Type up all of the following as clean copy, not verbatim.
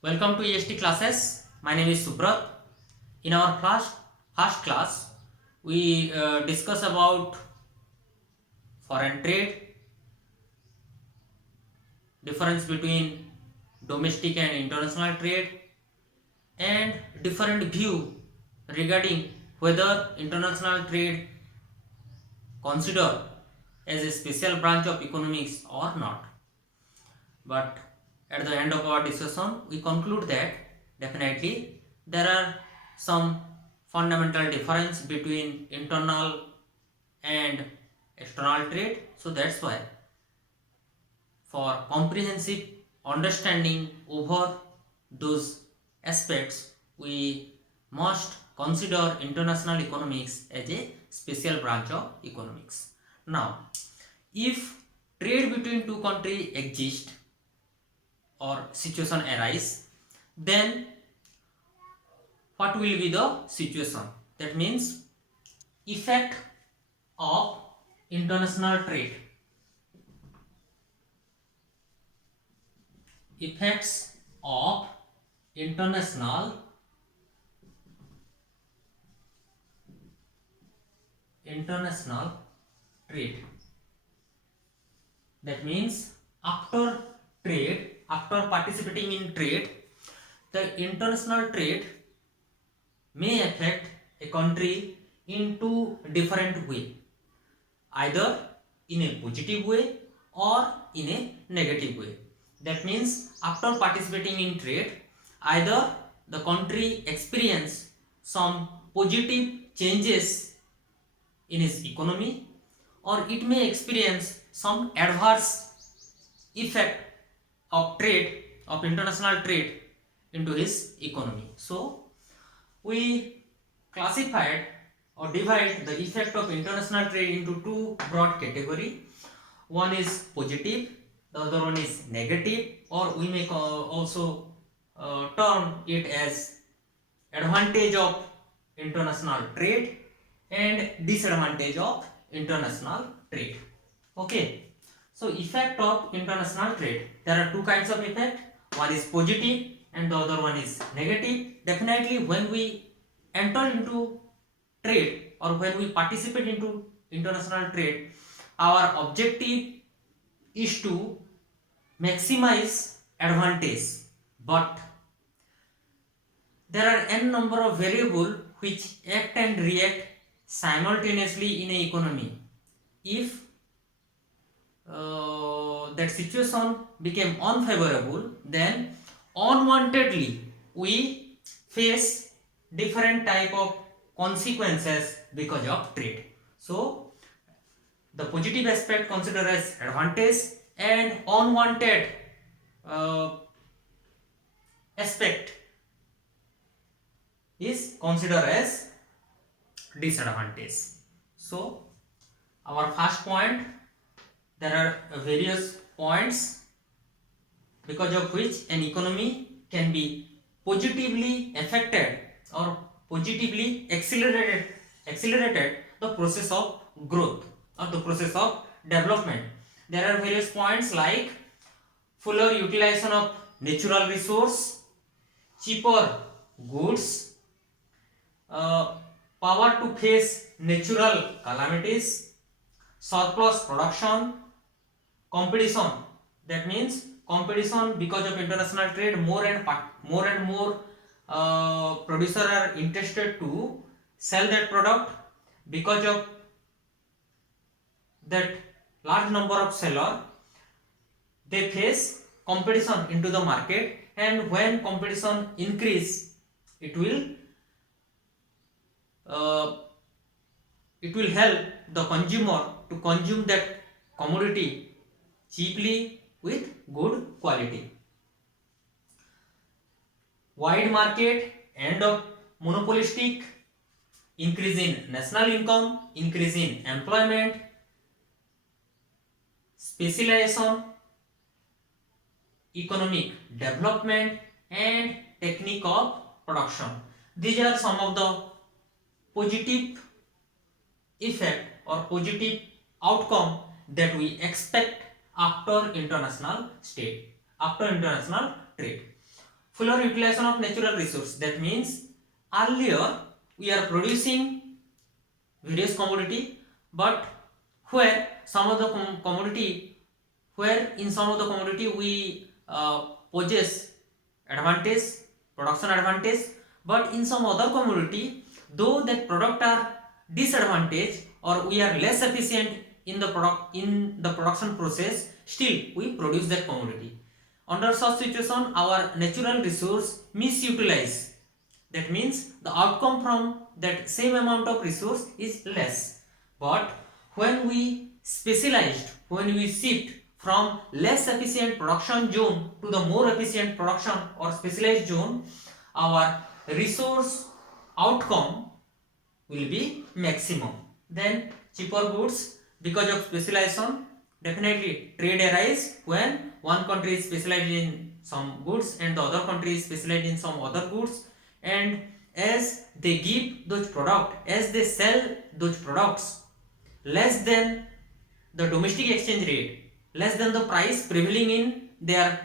Welcome to EST classes. My name is Subrat. In our first class, we discuss about foreign trade, difference between domestic and international trade, and different view regarding whether international trade considered as a special branch of economics or not. But at the end of our discussion, we conclude that definitely there are some fundamental difference between internal and external trade. So that's why for comprehensive understanding over those aspects, we must consider international economics as a special branch of economics. Now, if trade between two countries exists or situation arise, then what will be the situation? That means effect of international trade, effects of international trade. That means after trade, after participating in trade, the international trade may affect a country in two different way, either in a positive way or in a negative way. That means after participating in trade, either the country experience some positive changes in its economy, or it may experience some adverse effect of trade, of international trade into his economy. So we classified or divide the effect of international trade into two broad category. One is positive, the other one is negative, or we may also term it as advantage of international trade and disadvantage of international trade. Okay, so effect of international trade, there are two kinds of effect. One is positive and the other one is negative. Definitely when we enter into trade or when we participate into international trade, our objective is to maximize advantage, but there are n number of variables which act and react simultaneously in an economy. If that situation became unfavorable, then unwantedly we face different type of consequences because of trade. So the positive aspect considered as advantage and unwanted aspect is considered as disadvantage. So our first point, there are various points because of which an economy can be positively affected or positively accelerated the process of growth or the process of development. There are various points like fuller utilization of natural resource, cheaper goods, power to face natural calamities, surplus production, competition. That means competition because of international trade, more and more producers are interested to sell that product. Because of that large number of seller, they face competition into the market, and when competition increase, it will help the consumer to consume that commodity cheaply with good quality. Wide market and of monopolistic, increase in national income, increase in employment, specialization, economic development, and technique of production. These are some of the positive effect or positive outcome that we expect after international trade. fuller utilization of natural resource. That means earlier we are producing various commodity, but where some of the commodity, where in some of the commodity we possess advantage, production advantage, but in some other commodity, though that product are disadvantage or we are less efficient in the production process, still we produce that commodity. Under such situation, our natural resource misutilized. That means the outcome from that same amount of resource is less. But when we specialized, when we shift from less efficient production zone to the more efficient production or specialized zone, our resource outcome will be maximum. Then cheaper goods, because of specialization, definitely trade arise when one country is specialized in some goods and the other country is specialized in some other goods, and as they give those products, as they sell those products less than the domestic exchange rate, less than the price prevailing in their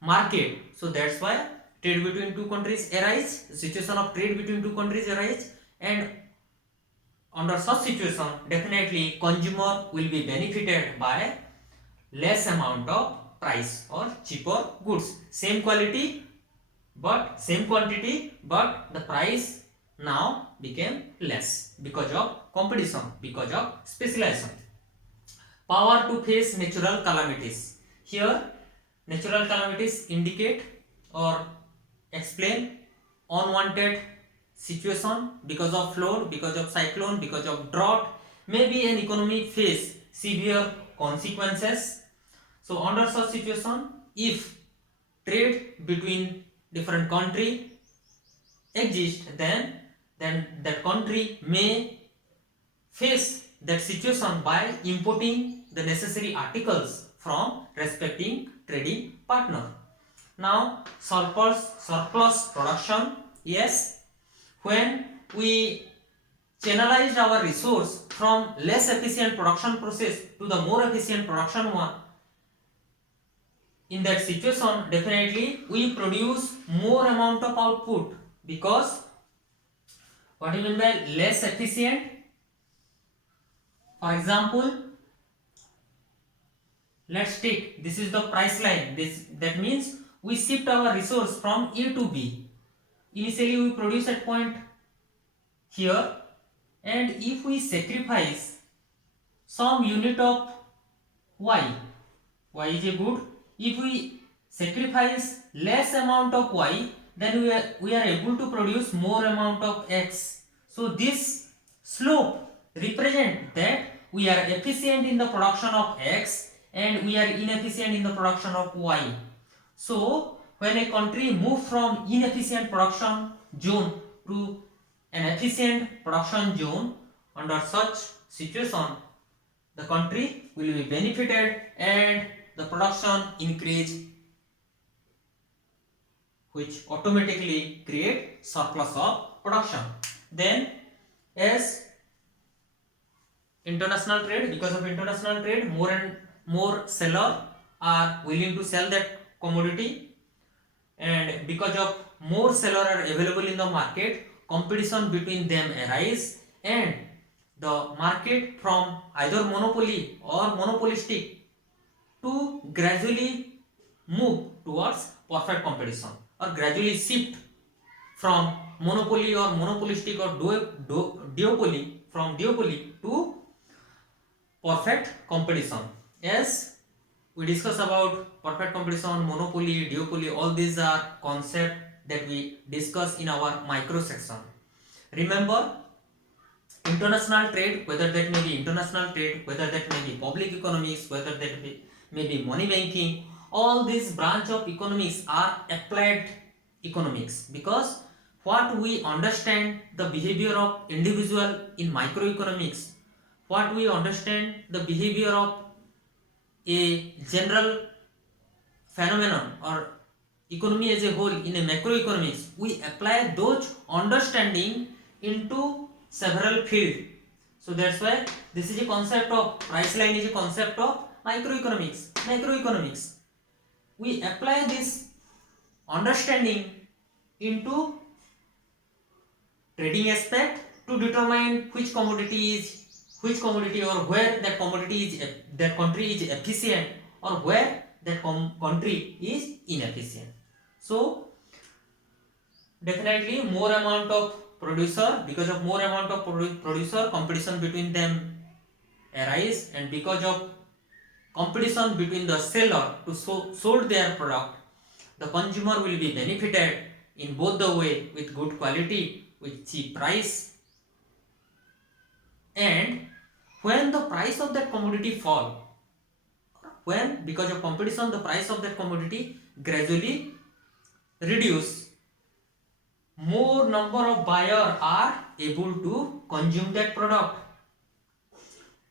market, so that's why trade between two countries arise, the situation of trade between two countries arise, and under such situation definitely consumer will be benefited by less amount of price or cheaper goods, same quality but same quantity, but the price now became less because of competition, because of specialization. Power to face natural calamities. Here natural calamities indicate or explain unwanted situation because of flood, because of cyclone, because of drought, maybe an economy face severe consequences. So under such situation, if trade between different country exist, then that country may face that situation by importing the necessary articles from respecting trading partner. Now surplus production, yes, when we channelized our resource from less efficient production process to the more efficient production one, in that situation definitely we produce more amount of output, because what do you mean by less efficient? For example, let's take, this is the price line, that means we shift our resource from A to B. Initially we produce at point here, and if we sacrifice some unit of Y is a good, if we sacrifice less amount of Y, then we are able to produce more amount of X. So this slope represent that we are efficient in the production of X and we are inefficient in the production of Y. So when a country moves from inefficient production zone to an efficient production zone, under such situation the country will be benefited and the production increase, which automatically create surplus of production. Then as international trade, because of international trade, more and more seller are willing to sell that commodity, and because of more seller are available in the market, competition between them arise, and the market from either monopoly or monopolistic to gradually move towards perfect competition, or gradually shift from monopoly or monopolistic or duopoly, from duopoly to perfect competition. As we discuss about perfect competition, monopoly, duopoly, all these are concepts that we discuss in our micro section. Remember, international trade, whether that may be international trade, whether that may be public economics, whether that may be money banking, all these branch of economics are applied economics, because what we understand the behavior of individual in microeconomics, what we understand the behavior of a general phenomenon or economy as a whole in a macroeconomics, we apply those understanding into several fields. So that's why this is a concept of price line, is a concept of macroeconomics. We apply this understanding into trading aspect to determine which commodity or where that that country is efficient or where that country is inefficient. So definitely more amount of producer, because of more amount of producer, competition between them arise, and because of competition between the seller to sold their product, the consumer will be benefited in both the way, with good quality, with cheap price. And when the price of that commodity fall, when because of competition the price of that commodity gradually reduce, more number of buyers are able to consume that product.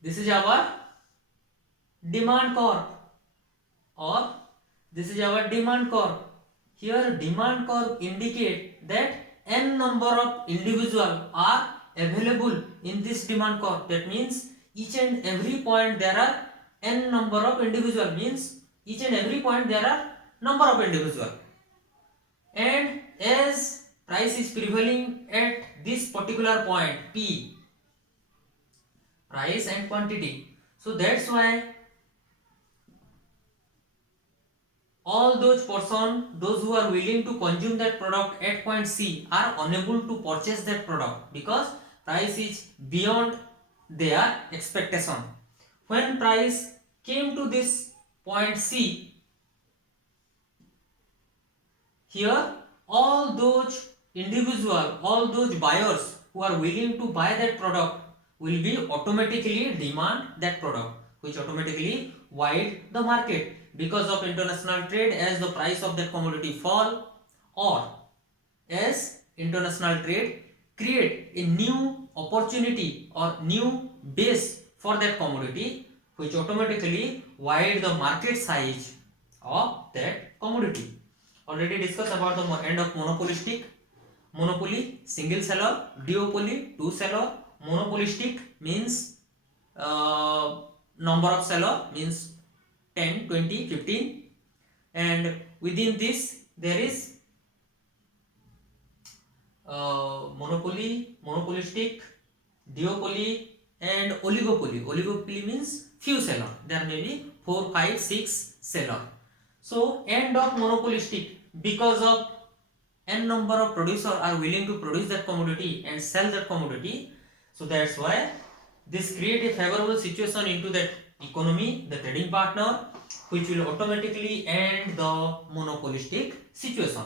This is our demand curve, or this is our demand curve. Here demand curve indicate that n number of individuals are available in this demand curve. That means each and every point there are n number of individuals, means each and every point there are number of individuals. And as price is prevailing at this particular point P, price and quantity, so that's why all those who are willing to consume that product at point C are unable to purchase that product because price is beyond their expectation. When price came to this point C, here all those buyers who are willing to buy that product will be automatically demand that product, which automatically wide the market because of international trade. As the price of that commodity fall, or as international trade create a new opportunity or new base for that commodity, which automatically wide the market size of that commodity. Already discussed about the end of monopoly, single seller; duopoly, two seller; monopolistic means number of seller, means 10, 20, 15, and within this there is monopolistic, duopoly, and oligopoly. Oligopoly means few seller, there may be 4, 5, 6 seller. So end of monopolistic, because of n number of producers are willing to produce that commodity and sell that commodity, so that's why this create a favorable situation into that economy, the trading partner, which will automatically end the monopolistic situation.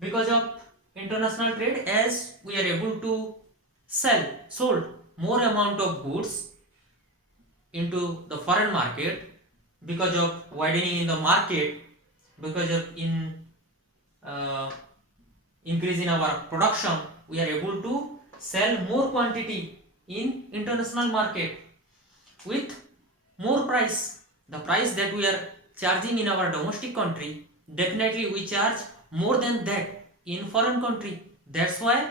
Because of international trade, as we are able to sold more amount of goods into the foreign market, because of widening in the market, because of increase in our production, we are able to sell more quantity in international market with more price. The price that we are charging in our domestic country, definitely we charge more than that in foreign country. That's why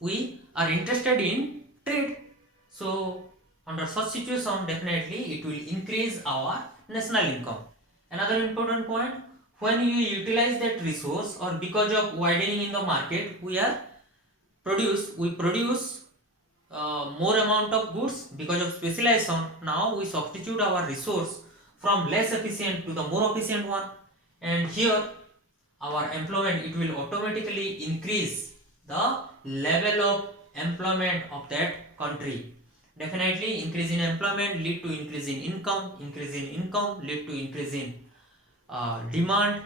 we are interested in trade. So under such situation, definitely it will increase our national income. Another important point, when you utilize that resource, or because of widening in the market, we produce more amount of goods because of specialization. Now we substitute our resource from less efficient to the more efficient one, and here our employment, it will automatically increase the level of employment of that country. Definitely increase in employment lead to increase in income, increase in income lead to increase in demand,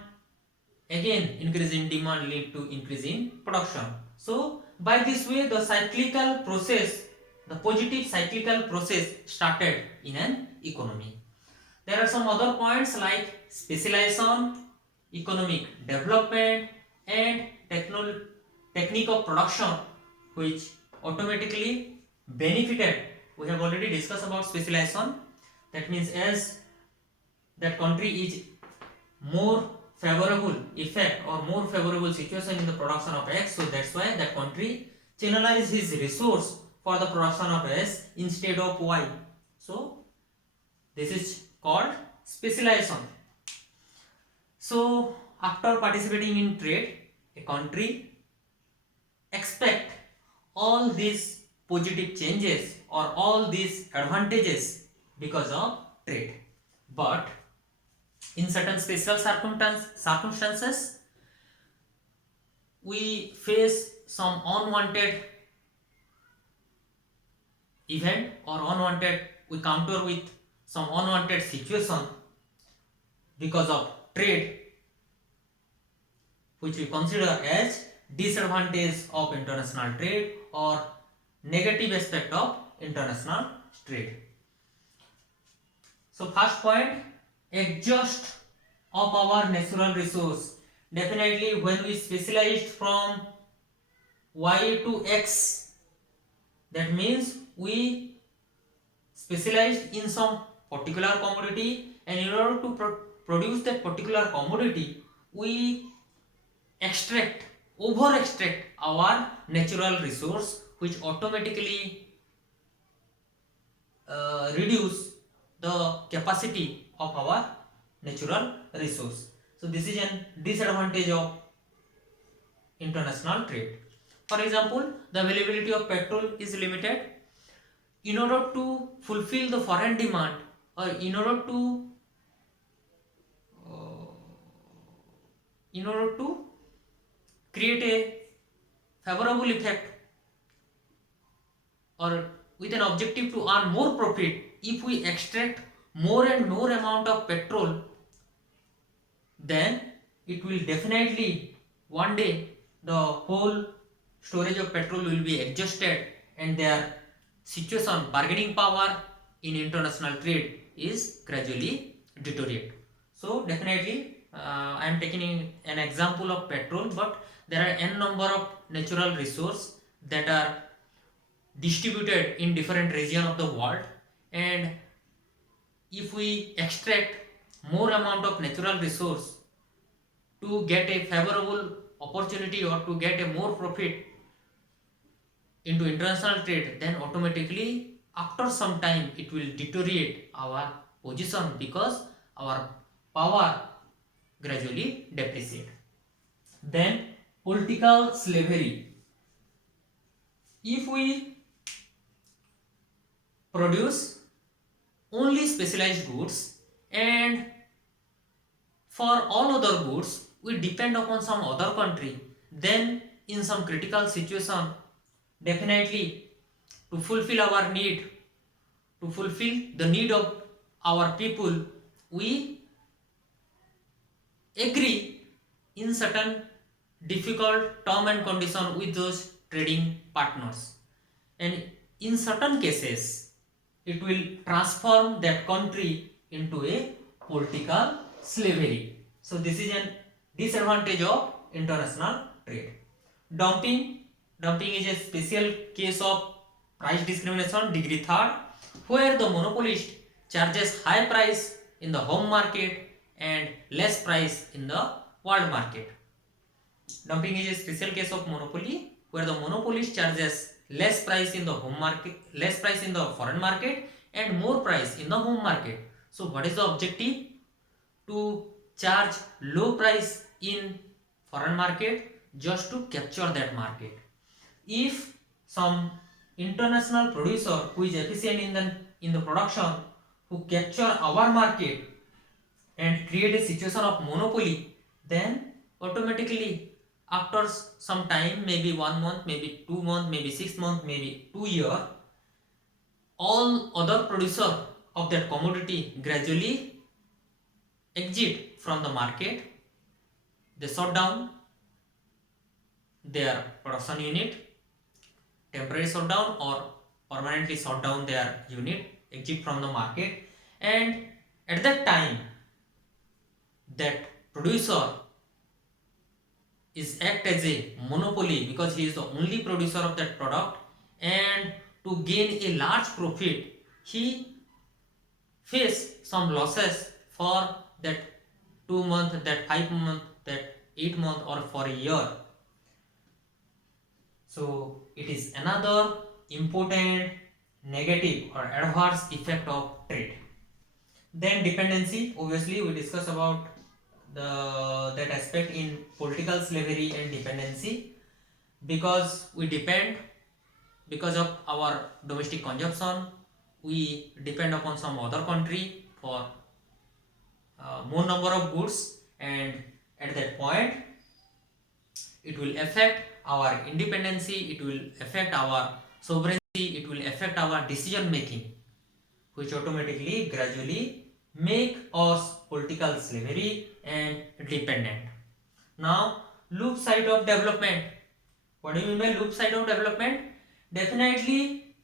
again increase in demand lead to increase in production. So by this way the cyclical process, the positive cyclical process started in an economy. There are some other points like specialization, economic development, and technique of production, which automatically benefited. We have already discussed about specialization. That means as that country is more favorable effect or more favorable situation in the production of X, so that's why that country channelize his resource for the production of S instead of Y. So this is called specialization. So after participating in trade, a country expect all these positive changes or all these advantages because of trade. But in certain special circumstances, we face some unwanted event or we counter with some unwanted situation because of trade, which we consider as disadvantage of international trade or negative aspect of international trade. So first point, exhaust of our natural resource. Definitely when we specialized from Y to X, that means we specialized in some particular commodity, and in order to produce that particular commodity, we over extract our natural resource, which automatically reduce the capacity of our natural resource. So this is a disadvantage of international trade. For example, the availability of petrol is limited. In order to fulfill the foreign demand, or in order to create a favorable effect or with an objective to earn more profit, if we extract more and more amount of petrol, then it will definitely one day the whole storage of petrol will be exhausted, and their situation, bargaining power in international trade is gradually deteriorate. So definitely I am taking an example of petrol, but there are n number of natural resources that are distributed in different region of the world, and if we extract more amount of natural resource to get a favorable opportunity or to get a more profit into international trade, then automatically after some time it will deteriorate our position because our power gradually depreciate. Then political slavery. If we produce only specialized goods, and for all other goods we depend upon some other country, then in some critical situation, definitely to fulfill our need, to fulfill the need of our people, we agree in certain difficult term and condition with those trading partners, and in certain cases it will transform that country into a political slavery. So this is a disadvantage of international trade. Dumping is a special case of price discrimination degree 3rd, where the monopolist charges high price in the home market and less price in the world market. Dumping is a special case of monopoly, where the monopolist charges less price in the home market, less price in the foreign market, and more price in the home market. So what is the objective? To charge low price in foreign market just to capture that market. If some international producer who is efficient in the production, who capture our market and create a situation of monopoly, then automatically after some time, maybe 1 month, maybe 2 months, maybe 6 months, maybe 2 years, all other producer of that commodity gradually exit from the market. They shut down their production unit, temporary shutdown or permanently shut down their unit, exit from the market, and at that time that producer is act as a monopoly because he is the only producer of that product, and to gain a large profit he face some losses for that 2 months, that 5 months, that 8 months, or for a year. So it is another important negative or adverse effect of trade. Then dependency, obviously we discuss about that aspect in political slavery and dependency, because we depend, because of our domestic consumption, we depend upon some other country for more number of goods, and at that point it will affect our independency, it will affect our sovereignty, it will affect our decision making, which automatically gradually make us political slavery and dependent. Now, loop side of development. What do you mean by loop side of development? Definitely,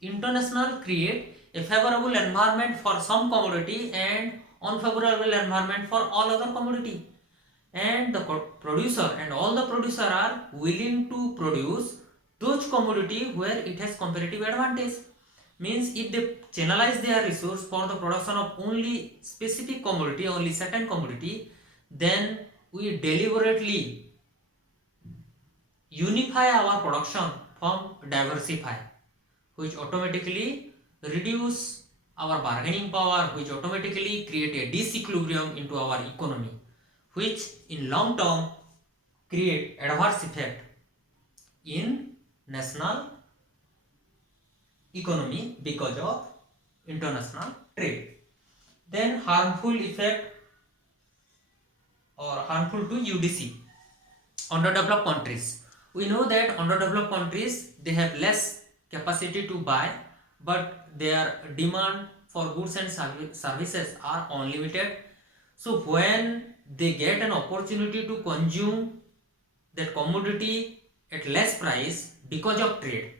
international create a favorable environment for some commodity and unfavorable environment for all other commodity. And the producer and all the producer are willing to produce those commodity where it has competitive advantage. Means if they channelize their resource for the production of only specific commodity, only certain commodity, then we deliberately unify our production from diversify, which automatically reduce our bargaining power, which automatically create a disequilibrium into our economy, which in long term create adverse effect in national economy because of international trade. Then harmful effect or harmful to UDC, underdeveloped countries. We know that underdeveloped countries, they have less capacity to buy, but their demand for goods and services are unlimited. So when they get an opportunity to consume that commodity at less price because of trade,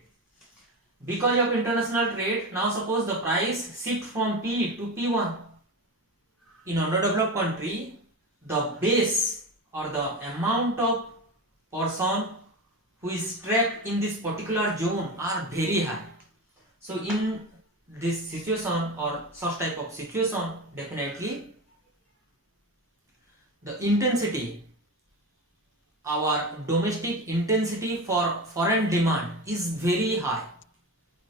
because of international trade, now suppose the price shift from P to P1. In underdeveloped country, the base or the amount of person who is trapped in this particular zone are very high. So in this situation or such type of situation, definitely the intensity, our domestic intensity for foreign demand is very high.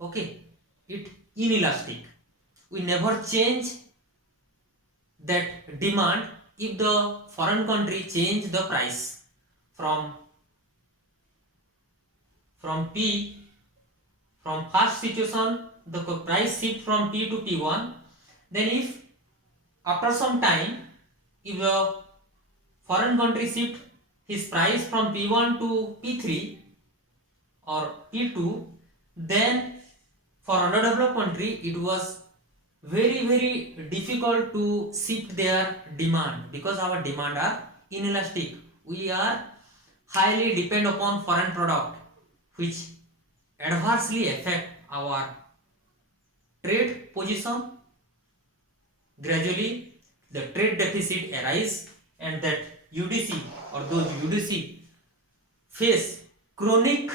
Okay, it inelastic. We never change that demand if the foreign country change the price from P, from first situation the price shift from P to P1. Then if after some time, if the foreign country shift his price from P1 to P3 or P2, then for underdeveloped country it was very difficult to shift their demand, because our demand are inelastic. We are highly depend upon foreign product, which adversely affect our trade position. Gradually the trade deficit arise, and that UDC or those UDC face chronic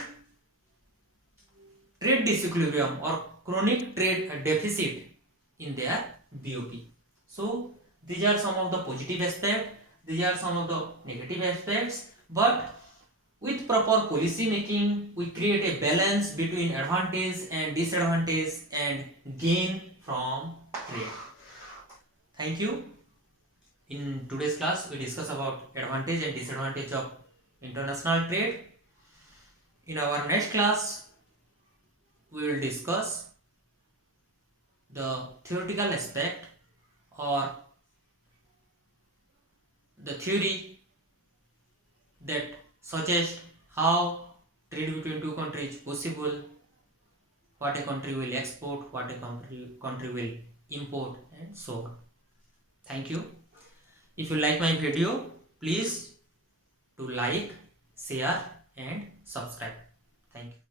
trade disequilibrium or chronic trade deficit in their BOP. So these are some of the positive aspects, these are some of the negative aspects, but with proper policy making, we create a balance between advantage and disadvantage and gain from trade. Thank you. In today's class, we discuss about advantage and disadvantage of international trade. In our next class, we will discuss the theoretical aspect or the theory that suggests how trade between two countries is possible, what a country will export, what a country will import, and so on. Thank you. If you like my video, please do like, share and subscribe. Thank you.